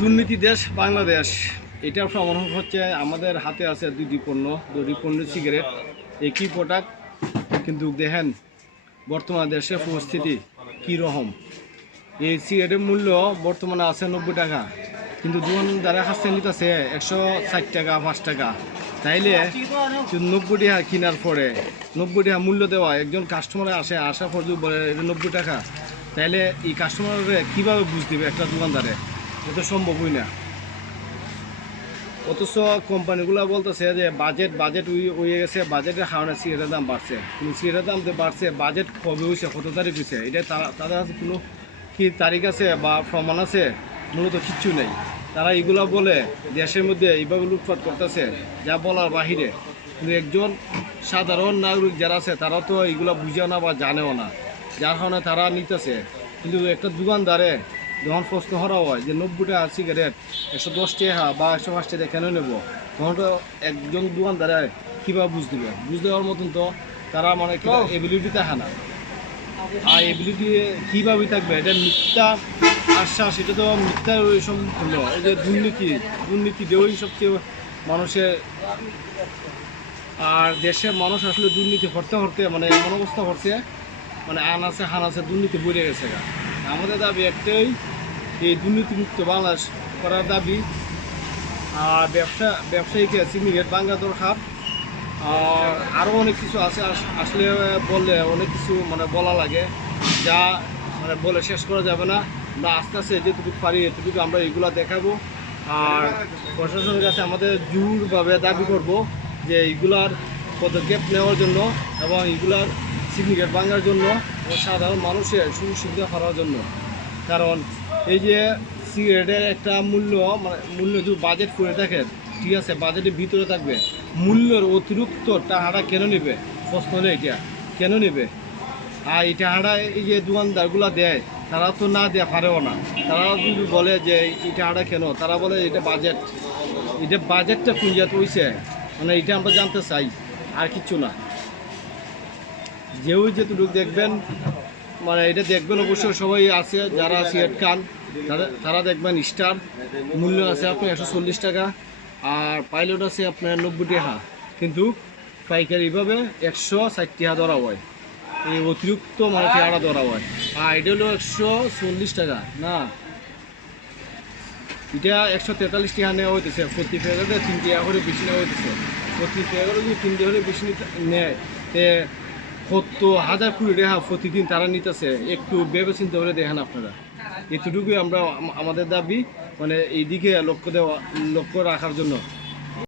দুর্নীতি দেশ বাংলাদেশ। এটার প্রমাণ হচ্ছে আমাদের হাতে আছে দুটি পণ্য সিগারেট, একই প্রোডাক্ট, কিন্তু দেখেন বর্তমান দেশের পরিস্থিতি কীরকম। এই সিগারেটের মূল্য বর্তমানে আছে 90 টাকা, কিন্তু দোকানদারের কাছ থেকে নিতেছে 160 টাকা 5 টাকা। তাইলে 90 টাকা কেনার পরে 90 টাকা মূল্য দেওয়া একজন কাস্টমার আসার পর যদি বলে এটা 90 টাকা, তাইলে এই কাস্টমারে কীভাবে বুঝ দিবে একটা দোকানদারে? এটা তো সম্ভবই না। অথচ কোম্পানিগুলো বলতেছে যে বাজেট হয়ে গেছে, বাজেটের কারণে সিগারেটের দাম বাড়ছে। কিন্তু সিগারেটের দাম যে বাড়ছে, বাজেট কবে হয়েছে, কত তারিখ হয়েছে, এটা তাদের কাছে কোনো কি তারিখ আছে বা প্রমাণ আছে? মূলত কিচ্ছু নেই। তারা এগুলো বলে দেশের মধ্যে এইভাবে লুটপাট করতেছে যা বলার বাহিরে। কিন্তু একজন সাধারণ নাগরিক যারা আছে তারা তো এইগুলো বুঝেও না বা জানেও না, যার কারণে তারা নিতেছে। কিন্তু একটা দোকানদারে যখন প্রশ্ন করা হয় যে 90 টাকা সিগারেট 110 টাকা বা 105 টাকা কেন নেব, তখন তো একজন দোকানদারে কীভাবে বুঝ দিবে? বুঝ দেওয়ার মতন তো তারা মানে এবিলিটি থাকে না। আর এবিলিটি কীভাবে থাকবে? এটা মিথ্যা আশ্বাস, এটা তো মিথ্যা সম্পূর্ণ। এই যে দুর্নীতি দেওয়াই সবচেয়ে মানুষের। আর দেশের মানুষ আসলে দুর্নীতি করতে মানে এমন অবস্থা করছে, মানে হানাসে দুর্নীতি বেড়ে গেছে। আমাদের দাবি একটাই, এই দুর্নীতিমুক্ত বাংলাদেশ করার দাবি। আর ব্যবসায়ীকে সিন্ডিকেট ভাঙা দরকার। আর আরও অনেক কিছু আছে, আসলে বললে অনেক কিছু মানে বলা লাগে, যা মানে বলে শেষ করা যাবে না। আমরা আস্তে আস্তে যেটুকু পারি এতটুকু আমরা এগুলা দেখাবো। আর প্রশাসনের কাছে আমাদের জোরভাবে দাবি করব যে এইগুলার পদক্ষেপ নেওয়ার জন্য এবং এইগুলার সিন্ডিকেট ভাঙার জন্য এবং সাধারণ মানুষের সুযোগ সুবিধা করার জন্য। কারণ এই যে সিগারেটের একটা মূল্য যদি বাজেট করে থাকে, ঠিক আছে, বাজেটের ভিতরে থাকবে, মূল্যের অতিরিক্ত টাকাটা কেন নেবে? প্রশ্ন হলে এটা কেন নেবে? আর এই টাকাটা এই যে দোকানদারগুলো দেয়, তারা তো না দেয়া পারেও না। তারা যদি বলে যে এই টাকাটা কেন, তারা বলে এটা বাজেটটা কোন জাত হয়েছে, মানে এটা আমরা জানতে চাই, আর কিচ্ছু না। যেটুকু দেখবেন, মানে এটা দেখবেন অবশ্যই সবাই আছে যারা সিগারেট খান, তারা দেখবেন স্টার মূল্য আছে আপনার 140 টাকা, আর পাইলট আছে আপনার 90 টাকা, কিন্তু পাইকারিভাবে 160 টাকা ধরা হয়। এই অতিরিক্ত মানে টাকাটা ধরা হয়। আর এটা হলো 140 টাকা না, এটা 143 টাকা নেওয়া হইতেছে। প্রতি প্যাকেটে 3 টাকা করে বেশি নেওয়া হইতেছে। প্রতি প্যাকেটে যদি 3 টাকা করে বেশি নেয়, তে কত হাজার কোটি টাকা প্রতিদিন তারা নিতেছে। একটু ভেবে চিন্তা করে দেখেন আপনারা। এতটুকুই আমরা আমাদের দাবি, মানে এই দিকে লক্ষ্য রাখার জন্য।